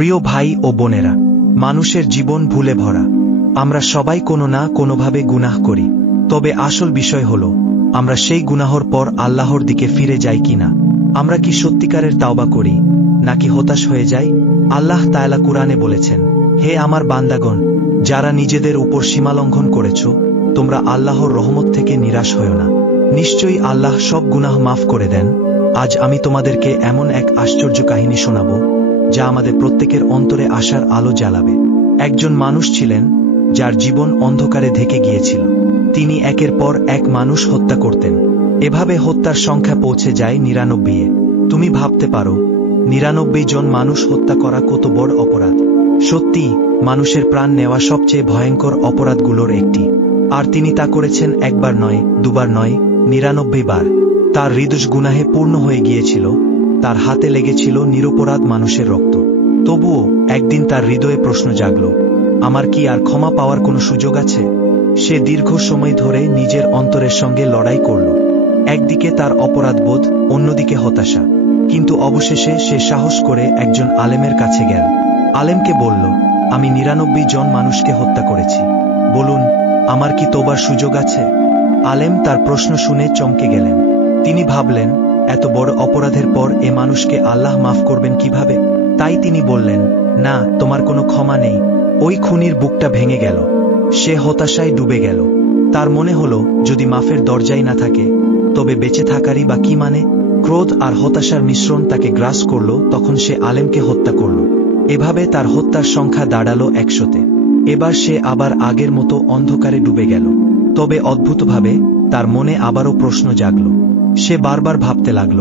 প্রিয় ভাই ও বোনেরা, মানুষের জীবন ভুলে ভরা। আমরা সবাই কোনো না কোনোভাবে গুনাহ করি। তবে আসল বিষয় হল, আমরা সেই গুনাহর পর আল্লাহর দিকে ফিরে যাই কিনা। আমরা কি সত্যিকারের তাওবা করি, নাকি হতাশ হয়ে যাই? আল্লাহ তাআলা কুরআনে বলেছেন, হে আমার বান্দাগণ, যারা নিজেদের উপর সীমালঙ্ঘন করেছ, তোমরা আল্লাহর রহমত থেকে নিরাশ হয়ো না। নিশ্চয়ই আল্লাহ সব গুনাহ মাফ করে দেন। আজ আমি তোমাদেরকে এমন এক আশ্চর্য কাহিনী শোনাব, যা আমাদের প্রত্যেকের অন্তরে আশার আলো জ্বালাবে। একজন মানুষ ছিলেন, যার জীবন অন্ধকারে ঢেকে গিয়েছিল। তিনি একের পর এক মানুষ হত্যা করতেন। এভাবে হত্যার সংখ্যা পৌঁছে যায় ৯৯-এ। তুমি ভাবতে পারো, ৯৯ জন মানুষ হত্যা করা কত বড় অপরাধ। সত্যি, মানুষের প্রাণ নেওয়া সবচেয়ে ভয়ঙ্কর অপরাধগুলোর একটি। আর তিনি তা করেছেন একবার নয়, দুবার নয়, ৯৯ বার। তার হৃদয় গুনাহে পূর্ণ হয়ে গিয়েছিল। তার হাতে লেগেছিল নিরপরাধ মানুষের রক্ত। তবুও একদিন তার হৃদয়ে প্রশ্ন জাগল, আমার কি আর ক্ষমা পাওয়ার কোনো সুযোগ আছে? সে দীর্ঘ সময় ধরে নিজের অন্তরের সঙ্গে লড়াই করল। একদিকে তার অপরাধবোধ, অন্যদিকে হতাশা। কিন্তু অবশেষে সে সাহস করে একজন আলেমের কাছে গেল। আলেমকে বলল, আমি ৯৯ জন মানুষকে হত্যা করেছি। বলুন, আমার কি তোবার সুযোগ আছে? আলেম তার প্রশ্ন শুনে চমকে গেলেন। তিনি ভাবলেন, এত বড় অপরাধের পর এ মানুষকে আল্লাহ মাফ করবেন কিভাবে? তাই তিনি বললেন, না, তোমার কোনো ক্ষমা নেই। ওই খুনির বুকটা ভেঙে গেল। সে হতাশায় ডুবে গেল। তার মনে হল, যদি মাফের দরজাই না থাকে, তবে বেঁচে থাকারই বা কি মানে? ক্রোধ আর হতাশার মিশ্রণ তাকে গ্রাস করল। তখন সে আলেমকে হত্যা করল। এভাবে তার হত্যার সংখ্যা দাঁড়ালো ১০০-তে। এবার সে আবার আগের মতো অন্ধকারে ডুবে গেল। তবে অদ্ভুতভাবে তার মনে আবারও প্রশ্ন জাগল। সে বারবার ভাবতে লাগল,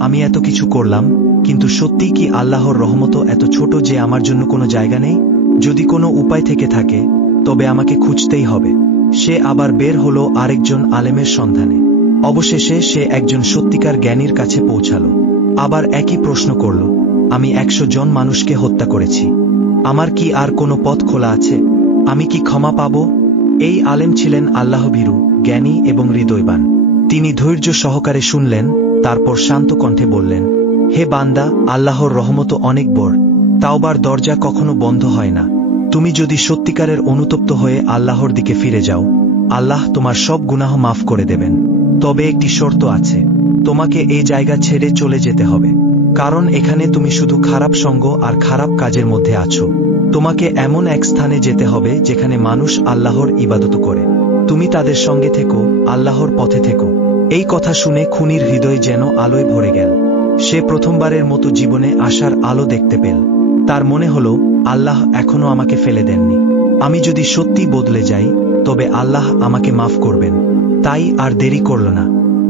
আমি এত কিছু করলাম, কিন্তু সত্যিই কি আল্লাহর রহমত এত ছোট যে আমার জন্য কোনো জায়গা নেই? যদি কোনো উপায় থেকে থাকে, তবে আমাকে খুঁজতেই হবে। সে আবার বের হলো আরেকজন আলেমের সন্ধানে। অবশেষে সে একজন সত্যিকার জ্ঞানীর কাছে পৌঁছালো। আবার একই প্রশ্ন করল, আমি ১০০ জন মানুষকে হত্যা করেছি। আমার কি আর কোনো পথ খোলা আছে? আমি কি ক্ষমা পাব? এই আলেম ছিলেন আল্লাহভীরু, জ্ঞানী এবং হৃদয়বান। তিনি ধৈর্য সহকারে শুনলেন, তারপর শান্ত কণ্ঠে বললেন, হে বান্দা, আল্লাহর রহমত অনেক বড়। তাওবার দরজা কখনো বন্ধ হয় না। তুমি যদি সত্যিকারের অনুতপ্ত হয়ে আল্লাহর দিকে ফিরে যাও, আল্লাহ তোমার সব গুনাহ মাফ করে দেবেন। তবে একটি শর্ত আছে, তোমাকে এই জায়গা ছেড়ে চলে যেতে হবে। কারণ এখানে তুমি শুধু খারাপ সঙ্গ আর খারাপ কাজের মধ্যে আছো। তোমাকে এমন এক স্থানে যেতে হবে যেখানে মানুষ আল্লাহর ইবাদত করে। তুমি তাদের সঙ্গে থেকো, আল্লাহর পথে থেকো। এই কথা শুনে খুনির হৃদয় যেন আলোয় ভরে গেল। সে প্রথমবারের মতো জীবনে আশার আলো দেখতে পেল। তার মনে হল, আল্লাহ এখনো আমাকে ফেলে দেননি। আমি যদি সত্যি বদলে যাই, তবে আল্লাহ আমাকে মাফ করবেন। তাই আর দেরি করল না।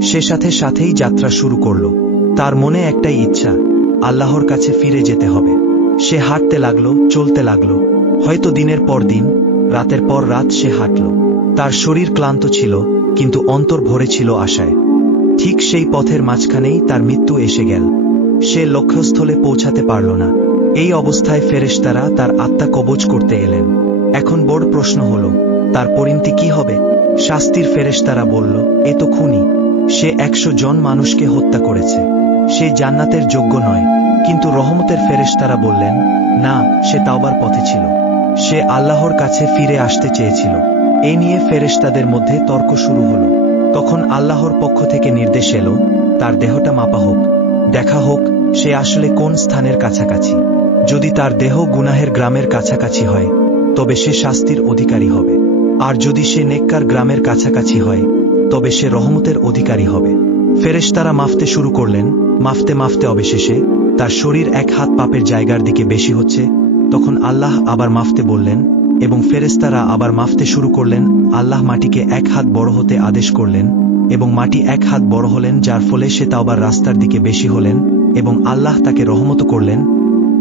সে সাথে সাথেই যাত্রা শুরু করল। তার মনে একটাই ইচ্ছা, আল্লাহর কাছে ফিরে যেতে হবে। সে হাঁটতে লাগলো, চলতে লাগলো। হয়তো দিনের পর দিন, রাতের পর রাত সে হাঁটল। তার শরীর ক্লান্ত ছিল, কিন্তু অন্তর ভরে ছিল আশায়। ঠিক সেই পথের মাঝখানেই তার মৃত্যু এসে গেল। সে লক্ষ্যস্থলে পৌঁছাতে পারল না। এই অবস্থায় ফেরেশতারা তার আত্মা কবজ করতে এলেন। এখন বড় প্রশ্ন হল, তার পরিণতি কি হবে? শাস্তির ফেরেশতারা বলল, এ তো খুনি। সে ১০০ জন মানুষকে হত্যা করেছে। সে জান্নাতের যোগ্য নয়। কিন্তু রহমতের ফেরেশতারা বললেন, না, সে তাওবার পথে ছিল। সে আল্লাহর কাছে ফিরে আসতে চেয়েছিল। এই নিয়ে ফেরেশতাদের মধ্যে তর্ক শুরু হলো। তখন আল্লাহর পক্ষ থেকে নির্দেশ এলো, তার দেহটা মাপা হোক, দেখা হোক সে আসলে কোন স্থানের কাছাকাছি। যদি তার দেহ গুনাহের গ্রামের কাছাকাছি হয়, তবে সে শাস্তির অধিকারী হবে। আর যদি সে নেককার গ্রামের কাছাকাছি হয়, তবে সে রহমতের অধিকারী হবে। ফেরেশতারা মাপতে শুরু করলেন। মাপতে মাপতে অবশেষে তার শরীর ১ হাত পাপের জায়গার দিকে বেশি হচ্ছে। তখন আল্লাহ আবার মাপতে বললেন, এবং ফেরেশতারা আবার মাপতে শুরু করলেন। আল্লাহ মাটিকে ১ হাত বড় হতে আদেশ করলেন, এবং মাটি ১ হাত বড় হলেন, যার ফলে সে তাওবার রাস্তার দিকে বেশি হলেন, এবং আল্লাহ তাকে রহমত করলেন।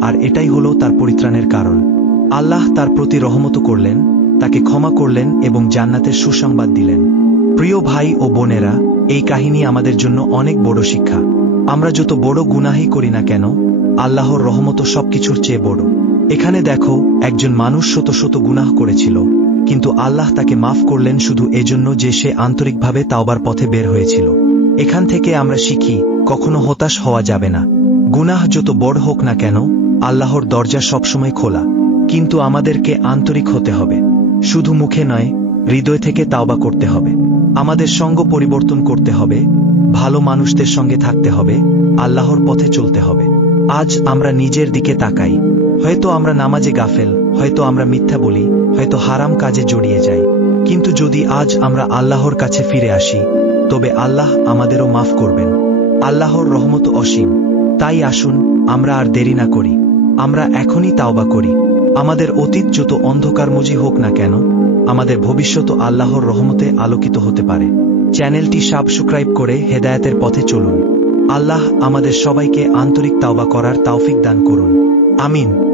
আর এটাই হলো তার পরিত্রাণের কারণ। আল্লাহ তার প্রতি রহমত করলেন, তাকে ক্ষমা করলেন এবং জান্নাতের সুসংবাদ দিলেন। প্রিয় ভাই ও বোনেরা, এই কাহিনী আমাদের জন্য অনেক বড় শিক্ষা। আমরা যত বড় গুনাহই করি না কেন, আল্লাহর রহমত সবকিছুর চেয়ে বড়। এখানে দেখো, একজন মানুষ শত শত গুনাহ করেছিল, কিন্তু আল্লাহ তাকে মাফ করলেন শুধু এজন্য যে সে আন্তরিকভাবে তাওবার পথে বের হয়েছিল। এখান থেকে আমরা শিখি, কখনো হতাশ হওয়া যাবে না। গুনাহ যত বড় হোক না কেন, আল্লাহর দরজা সবসময় খোলা, কিন্তু আমাদেরকে আন্তরিক হতে হবে। শুধু মুখে নয়, হৃদয় থেকে তাওবা করতে হবে। আমাদের সঙ্গ পরিবর্তন করতে হবে, ভালো মানুষদের সঙ্গে থাকতে হবে, আল্লাহর পথে চলতে হবে। আজ আমরা নিজের দিকে তাকাই। হয়তো আমরা নামাজে গাফেল, হয়তো আমরা মিথ্যা বলি, হয়তো হারাম কাজে জড়িয়ে যাই। কিন্তু যদি আজ আমরা আল্লাহর কাছে ফিরে আসি, তবে আল্লাহ আমাদেরও মাফ করবেন। আল্লাহর রহমত অসীম। তাই আসুন, আমরা আর দেরি না করি, আমরা এখনই তাওবা করি। আমাদের অতীত যত অন্ধকারময় হোক না কেন, আমাদের ভবিষ্যৎ আল্লাহর রহমতে আলোকিত হতে পারে। চ্যানেলটি সাবস্ক্রাইব করে হেদায়েতের পথে চলুন। আল্লাহ আমাদের সবাইকে আন্তরিক তাওবা করার তৌফিক দান করুন। আমিন।